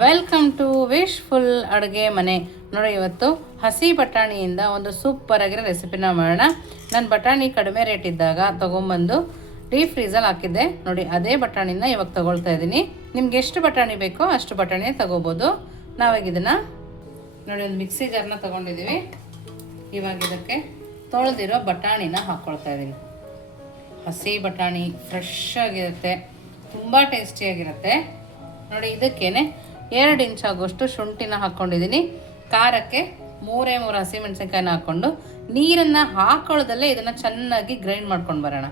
Welcome to wishful ಅಡುಗೆ ಮನೆ. ನೋಡಿ, ಇವತ್ತು ಹಸಿ ಬಟಾಣಿಯಿಂದ ಒಂದು ಸೂಪರ್ ಆಗಿರೋ ರೆಸಿಪಿನ ಮಾಡೋಣ. ನಾನು ಬಟಾಣಿ ಕಡಿಮೆ ರೇಟ್ ಇದ್ದಾಗ ತೊಗೊಂಬಂದು ಡೀಪ್ ಫ್ರೀಸಲ್ಲಿ ಹಾಕಿದ್ದೆ. ನೋಡಿ, ಅದೇ ಬಟಾಣಿನ ಇವಾಗ ತೊಗೊಳ್ತಾ ಇದ್ದೀನಿ. ನಿಮ್ಗೆ ಎಷ್ಟು ಬಟಾಣಿ ಬೇಕೋ ಅಷ್ಟು ಬಟಾಣಿ ತೊಗೋಬೋದು. ನಾವಾಗ ಇದನ್ನು ನೋಡಿ ಒಂದು ಮಿಕ್ಸಿ ಜಾರ್ನ ತೊಗೊಂಡಿದ್ದೀವಿ. ಇವಾಗ ಇದಕ್ಕೆ ತೊಳೆದಿರೋ ಬಟಾಣಿನ ಹಾಕ್ಕೊಳ್ತಾ ಇದ್ದೀನಿ. ಹಸಿ ಬಟಾಣಿ ಫ್ರೆಶ್ ಆಗಿರುತ್ತೆ, ತುಂಬ ಟೇಸ್ಟಿಯಾಗಿರುತ್ತೆ. ನೋಡಿ, ಇದಕ್ಕೇನೆ 2 ಇಂಚ್ ಆಗುವಷ್ಟು ಶುಂಠಿನ ಹಾಕ್ಕೊಂಡಿದ್ದೀನಿ. ಖಾರಕ್ಕೆ 3 ಹಸಿಮೆಣಸಿನ್ಕಾಯಿನ ಹಾಕ್ಕೊಂಡು ನೀರನ್ನು ಹಾಕೊಳ್ಳೋದಲ್ಲೇ ಇದನ್ನು ಚೆನ್ನಾಗಿ ಗ್ರೈಂಡ್ ಮಾಡ್ಕೊಂಡು ಬರೋಣ.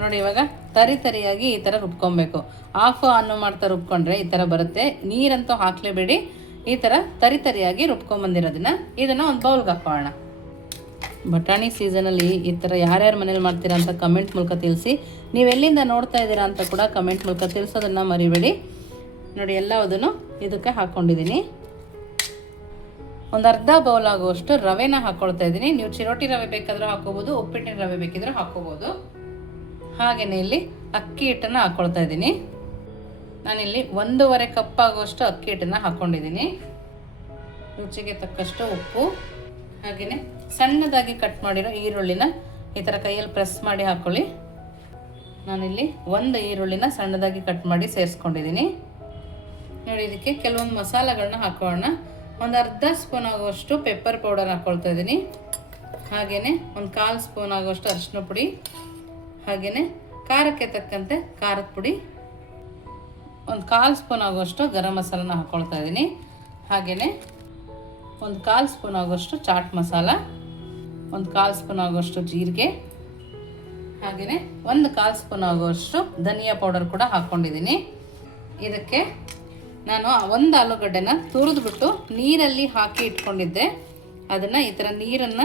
ನೋಡಿ, ಇವಾಗ ತರಿಯಾಗಿ ಈ ಥರ ರುಬ್ಕೊಬೇಕು. ಆಫ್ ಆನ್ ಮಾಡ್ತಾ ರುಬ್ಕೊಂಡ್ರೆ ಈ ಥರ ಬರುತ್ತೆ. ನೀರಂತೂ ಹಾಕಲೇಬೇಡಿ. ಈ ಥರ ತರಿಯಾಗಿ ರುಬ್ಕೊಂಬಂದಿರೋದನ್ನ ಇದನ್ನು ಒಂದು ಬೌಲ್ಗೆ ಹಾಕೋಣ. ಬಟಾಣಿ ಸೀಸನಲ್ಲಿ ಈ ಥರ ಯಾರ್ಯಾರು ಮನೇಲಿ ಮಾಡ್ತೀರಾ ಅಂತ ಕಮೆಂಟ್ ಮೂಲಕ ತಿಳಿಸಿ. ನೀವೆಲ್ಲಿಂದ ನೋಡ್ತಾ ಇದ್ದೀರಾ ಅಂತ ಕೂಡ ಕಮೆಂಟ್ ಮೂಲಕ ತಿಳಿಸೋದನ್ನು ಮರಿಬೇಡಿ. ನೋಡಿ, ಎಲ್ಲದನ್ನು ಇದಕ್ಕೆ ಹಾಕ್ಕೊಂಡಿದ್ದೀನಿ. ಒಂದು ಅರ್ಧ ಬೌಲ್ ಆಗುವಷ್ಟು ರವೆನ ಹಾಕ್ಕೊಳ್ತಾ ಇದ್ದೀನಿ. ನೀವು ಚಿರೋಟಿ ರವೆ ಬೇಕಾದರೂ ಹಾಕೋಬೋದು, ಉಪ್ಪಿಟ್ಟಿನ ರವೆ ಬೇಕಿದ್ರೆ ಹಾಕೋಬೋದು. ಹಾಗೆಯೇ ಇಲ್ಲಿ ಅಕ್ಕಿ ಹಿಟ್ಟನ್ನು ಹಾಕ್ಕೊಳ್ತಾ ಇದ್ದೀನಿ. ನಾನಿಲ್ಲಿ 1.5 ಕಪ್ ಆಗುವಷ್ಟು ಅಕ್ಕಿ ಹಿಟ್ಟನ್ನು ಹಾಕ್ಕೊಂಡಿದ್ದೀನಿ. ರುಚಿಗೆ ತಕ್ಕಷ್ಟು ಉಪ್ಪು, ಹಾಗೆಯೇ ಸಣ್ಣದಾಗಿ ಕಟ್ ಮಾಡಿರೋ ಈರುಳ್ಳಿನ ಈ ಥರ ಕೈಯಲ್ಲಿ ಪ್ರೆಸ್ ಮಾಡಿ ಹಾಕ್ಕೊಳ್ಳಿ. ನಾನಿಲ್ಲಿ 1 ಈರುಳ್ಳಿನ ಸಣ್ಣದಾಗಿ ಕಟ್ ಮಾಡಿ ಸೇರಿಸ್ಕೊಂಡಿದ್ದೀನಿ. ನೋಡಿ, ಇದಕ್ಕೆ ಕೆಲವೊಂದು ಮಸಾಲೆಗಳನ್ನ ಹಾಕೋಣ. ಒಂದು ಅರ್ಧ ಸ್ಪೂನ್ ಆಗುವಷ್ಟು ಪೆಪ್ಪರ್ ಪೌಡರ್ ಹಾಕ್ಕೊಳ್ತಾ ಇದ್ದೀನಿ. ಹಾಗೆಯೇ ಒಂದು 1/4 ಸ್ಪೂನ್ ಆಗುವಷ್ಟು ಅರಿಶಿನ ಪುಡಿ, ಹಾಗೆಯೇ ಖಾರಕ್ಕೆ ತಕ್ಕಂತೆ ಖಾರದ ಪುಡಿ, ಒಂದು 1/4 ಸ್ಪೂನ್ ಆಗುವಷ್ಟು ಗರಂ ಮಸಾಲನ ಹಾಕ್ಕೊಳ್ತಾ ಇದ್ದೀನಿ. ಹಾಗೆಯೇ ಒಂದು 1/4 ಸ್ಪೂನ್ ಆಗುವಷ್ಟು ಚಾಟ್ ಮಸಾಲ, ಒಂದು 1/4 ಸ್ಪೂನ್ ಆಗುವಷ್ಟು ಜೀರಿಗೆ, ಹಾಗೆಯೇ ಒಂದು 1/4 ಸ್ಪೂನ್ ಆಗುವಷ್ಟು ಧನಿಯಾ ಪೌಡರ್ ಕೂಡ ಹಾಕ್ಕೊಂಡಿದ್ದೀನಿ. ಇದಕ್ಕೆ ನಾನು ಒಂದು ಆಲೂಗಡ್ಡೆನ ತುರಿದ್ಬಿಟ್ಟು ನೀರಲ್ಲಿ ಹಾಕಿ ಇಟ್ಕೊಂಡಿದ್ದೆ. ಅದನ್ನು ಈ ಥರ ನೀರನ್ನು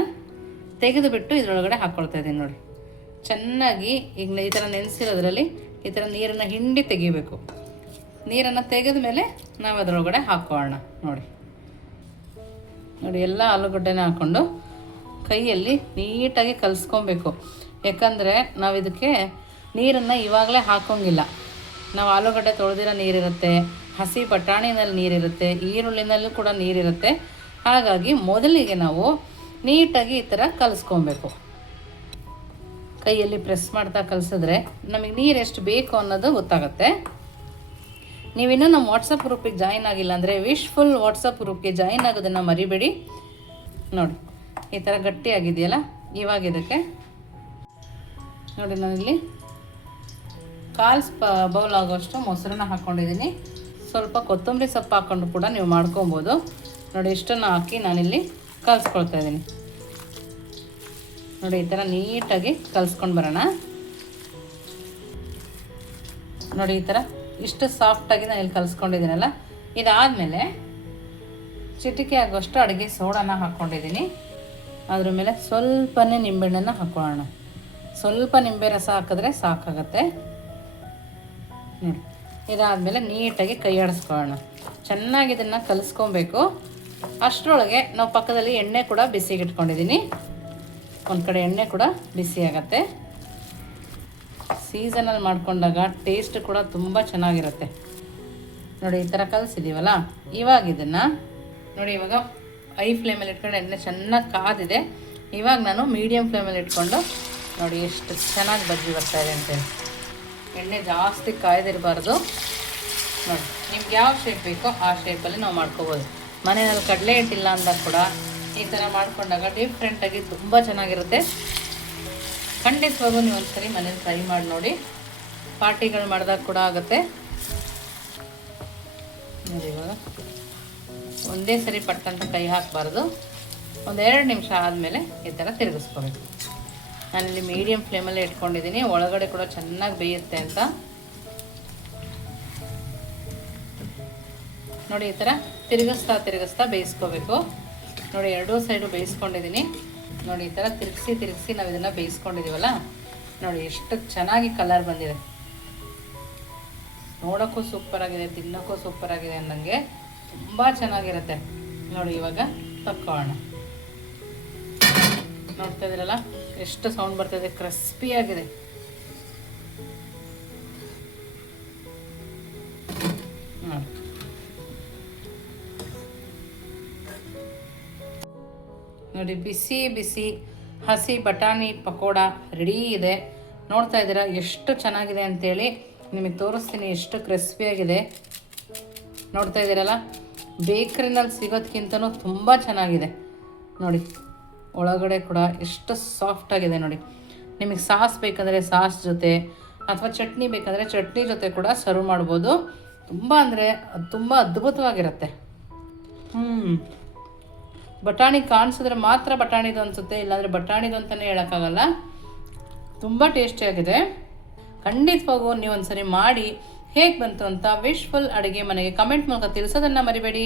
ತೆಗೆದುಬಿಟ್ಟು ಇದರೊಳಗಡೆ ಹಾಕ್ಕೊಳ್ತಾ ಇದ್ದೀನಿ. ನೋಡಿ, ಚೆನ್ನಾಗಿ ಈಗ ಈ ಥರ ನೆನೆಸಿರೋದ್ರಲ್ಲಿ ಈ ಥರ ನೀರನ್ನು ಹಿಂಡಿ ತೆಗಿಬೇಕು. ನೀರನ್ನು ತೆಗೆದ ಮೇಲೆ ನಾವು ಅದರೊಳಗಡೆ ಹಾಕೋಣ. ನೋಡಿ, ಎಲ್ಲ ಆಲೂಗಡ್ಡೆನ ಹಾಕ್ಕೊಂಡು ಕೈಯಲ್ಲಿ ನೀಟಾಗಿ ಕಲಿಸ್ಕೊಬೇಕು. ಯಾಕಂದರೆ ನಾವು ಇದಕ್ಕೆ ನೀರನ್ನು ಇವಾಗಲೇ ಹಾಕೋಂಗಿಲ್ಲ. ನಾವು ಆಲೂಗಡ್ಡೆ ತೊಳೆದಿರೋ ನೀರಿರುತ್ತೆ, ಹಸಿ ಬಟಾಣಿನಲ್ಲಿ ನೀರಿರುತ್ತೆ, ಈರುಳ್ಳಿನಲ್ಲೂ ಕೂಡ ನೀರಿರುತ್ತೆ. ಹಾಗಾಗಿ ಮೊದಲಿಗೆ ನಾವು ನೀಟಾಗಿ ಈ ಥರ ಕಲಿಸ್ಕೊಬೇಕು. ಕೈಯಲ್ಲಿ ಪ್ರೆಸ್ ಮಾಡ್ತಾ ಕಲಿಸಿದ್ರೆ ನಮಗೆ ನೀರು ಎಷ್ಟು ಬೇಕು ಅನ್ನೋದು ಗೊತ್ತಾಗುತ್ತೆ. ನೀವಿನ್ನೂ ನಮ್ಮ ವಾಟ್ಸಪ್ ಗ್ರೂಪಿಗೆ ಜಾಯಿನ್ ಆಗಿಲ್ಲ ಅಂದರೆ ವಿಶ್ಫುಲ್ ವಾಟ್ಸಪ್ ಗ್ರೂಪ್ಗೆ ಜಾಯಿನ್ ಆಗೋದನ್ನು ಮರಿಬೇಡಿ. ನೋಡಿ, ಈ ಥರ ಗಟ್ಟಿಯಾಗಿದೆಯಲ್ಲ. ಇವಾಗ ಇದಕ್ಕೆ ನೋಡಿ, ನಾನಿಲ್ಲಿ 1/4 ಬೌಲ್ ಆಗೋಷ್ಟು ಮೊಸರನ್ನ ಹಾಕ್ಕೊಂಡಿದ್ದೀನಿ. ಸ್ವಲ್ಪ ಕೊತ್ತಂಬರಿ ಸೊಪ್ಪು ಹಾಕ್ಕೊಂಡು ಕೂಡ ನೀವು ಮಾಡ್ಕೊಬೋದು. ನೋಡಿ, ಇಷ್ಟನ್ನು ಹಾಕಿ ನಾನಿಲ್ಲಿ ಕಲಿಸ್ಕೊಳ್ತಾ ಇದ್ದೀನಿ. ನೋಡಿ, ಈ ಥರ ನೀಟಾಗಿ ಕಲಿಸ್ಕೊಂಡು ಬರೋಣ. ನೋಡಿ, ಈ ಥರ ಇಷ್ಟು ಸಾಫ್ಟಾಗಿ ನಾನು ಇಲ್ಲಿ ಕಲಿಸ್ಕೊಂಡಿದ್ದೀನಲ್ಲ. ಇದಾದಮೇಲೆ ಚಿಟಿಕೆ ಆಗೋಷ್ಟು ಅಡುಗೆ ಸೋಡಾನ ಹಾಕ್ಕೊಂಡಿದ್ದೀನಿ. ಅದ್ರ ಮೇಲೆ ಸ್ವಲ್ಪನೇ ನಿಂಬೆಹಣ್ಣನ್ನು ಹಾಕ್ಕೊಳ್ಳೋಣ. ಸ್ವಲ್ಪ ನಿಂಬೆ ರಸ ಹಾಕಿದ್ರೆ ಸಾಕಾಗತ್ತೆ. ನೋಡಿ, ಇದಾದಮೇಲೆ ನೀಟಾಗಿ ಕೈ ಆಡಿಸ್ಕೊಳ್ಳೋಣ. ಚೆನ್ನಾಗಿ ಇದನ್ನು ಕಲಿಸ್ಕೊಬೇಕು. ಅಷ್ಟರೊಳಗೆ ನಾವು ಪಕ್ಕದಲ್ಲಿ ಎಣ್ಣೆ ಕೂಡ ಬಿಸಿಗೆ ಇಟ್ಕೊಂಡಿದ್ದೀನಿ. ಒಂದು ಕಡೆ ಎಣ್ಣೆ ಕೂಡ ಬಿಸಿ ಆಗುತ್ತೆ. ಸೀಸನಲ್ಲಿ ಮಾಡ್ಕೊಂಡಾಗ ಟೇಸ್ಟ್ ಕೂಡ ತುಂಬ ಚೆನ್ನಾಗಿರುತ್ತೆ. ನೋಡಿ, ಈ ಥರ ಕಲಿಸಿದ್ದೀವಲ್ಲ. ಇವಾಗ ಇದನ್ನು ನೋಡಿ, ಇವಾಗ ಐ ಫ್ಲೇಮಲ್ಲಿ ಇಟ್ಕೊಂಡು ಎಣ್ಣೆ ಚೆನ್ನಾಗಿ ಕಾದಿದೆ. ಇವಾಗ ನಾನು ಮೀಡಿಯಮ್ ಫ್ಲೇಮಲ್ಲಿ ಇಟ್ಕೊಂಡು ನೋಡಿ ಎಷ್ಟು ಚೆನ್ನಾಗಿ ಬಜ್ಜಿ ಬರ್ತಾಯಿದೆ ಅಂತೇಳಿ. ಎಣ್ಣೆ ಜಾಸ್ತಿ ಕಾಯ್ದಿರಬಾರ್ದು. ನೋಡಿ, ನಿಮ್ಗೆ ಯಾವ ಶೇಪ್ ಬೇಕೋ ಆ ಶೇಪಲ್ಲಿ ನಾವು ಮಾಡ್ಕೋಬೋದು. ಮನೆಯಲ್ಲಿ ಕಡಲೆ ಹಿಟ್ಟಿಲ್ಲ ಅಂದಾಗ ಕೂಡ ಈ ಥರ ಮಾಡ್ಕೊಂಡಾಗ ಡಿಫ್ರೆಂಟಾಗಿ ತುಂಬ ಚೆನ್ನಾಗಿರುತ್ತೆ. ಖಂಡಿತವಾಗೂ ನೀವು ಒಂದ್ಸರಿ ಮನೇಲಿ ಟ್ರೈ ಮಾಡಿ ನೋಡಿ. ಪಾರ್ಟಿಗಳು ಮಾಡಿದಾಗ ಕೂಡ ಆಗುತ್ತೆ. ನೋಡಿ, ಇವಾಗ ಒಂದೇ ಸರಿ ಪಟ್ಟಂತ ಕೈ ಹಾಕಬಾರ್ದು. ಒಂದು 2 ನಿಮಿಷ ಆದಮೇಲೆ ಈ ಥರ ತಿರುಗಿಸ್ಕೋಬೇಕು. ನಾನಿಲ್ಲಿ ಮೀಡಿಯಮ್ ಫ್ಲೇಮಲ್ಲೇ ಇಟ್ಕೊಂಡಿದ್ದೀನಿ, ಒಳಗಡೆ ಕೂಡ ಚೆನ್ನಾಗಿ ಬೇಯುತ್ತೆ ಅಂತ. ನೋಡಿ, ಈ ಥರ ತಿರುಗಿಸ್ತಾ ಬೇಯಿಸ್ಕೋಬೇಕು. ನೋಡಿ, 2 ಸೈಡು ಬೇಯಿಸ್ಕೊಂಡಿದ್ದೀನಿ. ನೋಡಿ, ಈ ಥರ ತಿರುಗಿಸಿ ನಾವು ಇದನ್ನು ಬೇಯಿಸ್ಕೊಂಡಿದ್ದೀವಲ್ಲ. ನೋಡಿ, ಎಷ್ಟು ಚೆನ್ನಾಗಿ ಕಲರ್ ಬಂದಿದೆ. ನೋಡೋಕ್ಕೂ ಸೂಪರಾಗಿದೆ, ತಿನ್ನೋಕ್ಕೂ ಸೂಪರಾಗಿದೆ ಅನ್ನಂಗೆ ತುಂಬ ಚೆನ್ನಾಗಿರುತ್ತೆ. ನೋಡಿ, ಇವಾಗ ತಕ್ಕೊಳ್ಳೋಣ. ನೋಡ್ತಾ ಇದ್ದೀರಲ್ಲ ಎಷ್ಟು ಸೌಂಡ್ ಬರ್ತಾಯಿದೆ, ಕ್ರಿಸ್ಪಿಯಾಗಿದೆ. ನೋಡಿ ಬಿಸಿ ಬಿಸಿ ಹಸಿ ಬಟಾಣಿ ಪಕೋಡ ರೆಡಿ ಇದೆ. ನೋಡ್ತಾ ಇದ್ದೀರಾ ಎಷ್ಟು ಚೆನ್ನಾಗಿದೆ ಅಂತೇಳಿ. ನಿಮಗೆ ತೋರಿಸ್ತೀನಿ ಎಷ್ಟು ಕ್ರಿಸ್ಪಿಯಾಗಿದೆ. ನೋಡ್ತಾ ಇದ್ದೀರಲ್ಲ, ಬೇಕ್ರಿನಲ್ಲಿ ಸಿಗೋದಕ್ಕಿಂತನೂ ತುಂಬ ಚೆನ್ನಾಗಿದೆ ನೋಡಿ. ಒಳಗಡೆ ಕೂಡ ಎಷ್ಟು ಸಾಫ್ಟಾಗಿದೆ ನೋಡಿ. ನಿಮಗೆ ಸಾಸ್ ಬೇಕಂದರೆ ಸಾಸ್ ಜೊತೆ ಅಥವಾ ಚಟ್ನಿ ಬೇಕಂದರೆ ಚಟ್ನಿ ಜೊತೆ ಕೂಡ ಸರ್ವ್ ಮಾಡ್ಬೋದು. ತುಂಬ ಅಂದರೆ ತುಂಬ ಅದ್ಭುತವಾಗಿರುತ್ತೆ. ಬಟಾಣಿ ಕಾಣಿಸಿದ್ರೆ ಮಾತ್ರ ಬಟಾಣಿದು ಅನಿಸುತ್ತೆ, ಇಲ್ಲಾಂದರೆ ಬಟಾಣಿದು ಅಂತಲೇ ಹೇಳೋಕ್ಕಾಗಲ್ಲ. ತುಂಬ ಟೇಸ್ಟಿಯಾಗಿದೆ. ಖಂಡಿತವಾಗೂ ನೀವು ಒಂದ್ಸರಿ ಮಾಡಿ ಹೇಗೆ ಬಂತು ಅಂತ ವಿಶ್ಫುಲ್ ಅಡುಗೆ ಮನೆಗೆ ಕಮೆಂಟ್ ಮೂಲಕ ತಿಳಿಸೋದನ್ನು ಮರಿಬೇಡಿ.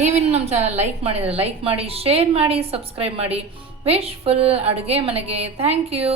ನೀವಿನ್ನು ನಮ್ಮ ಚಾನಲ್ ಲೈಕ್ ಮಾಡಿದರೆ ಲೈಕ್ ಮಾಡಿ, ಶೇರ್ ಮಾಡಿ, ಸಬ್ಸ್ಕ್ರೈಬ್ ಮಾಡಿ. ವಿಶ್ಫುಲ್ ಅಡುಗೆ ಮನೆಗೆ ಥ್ಯಾಂಕ್ ಯು.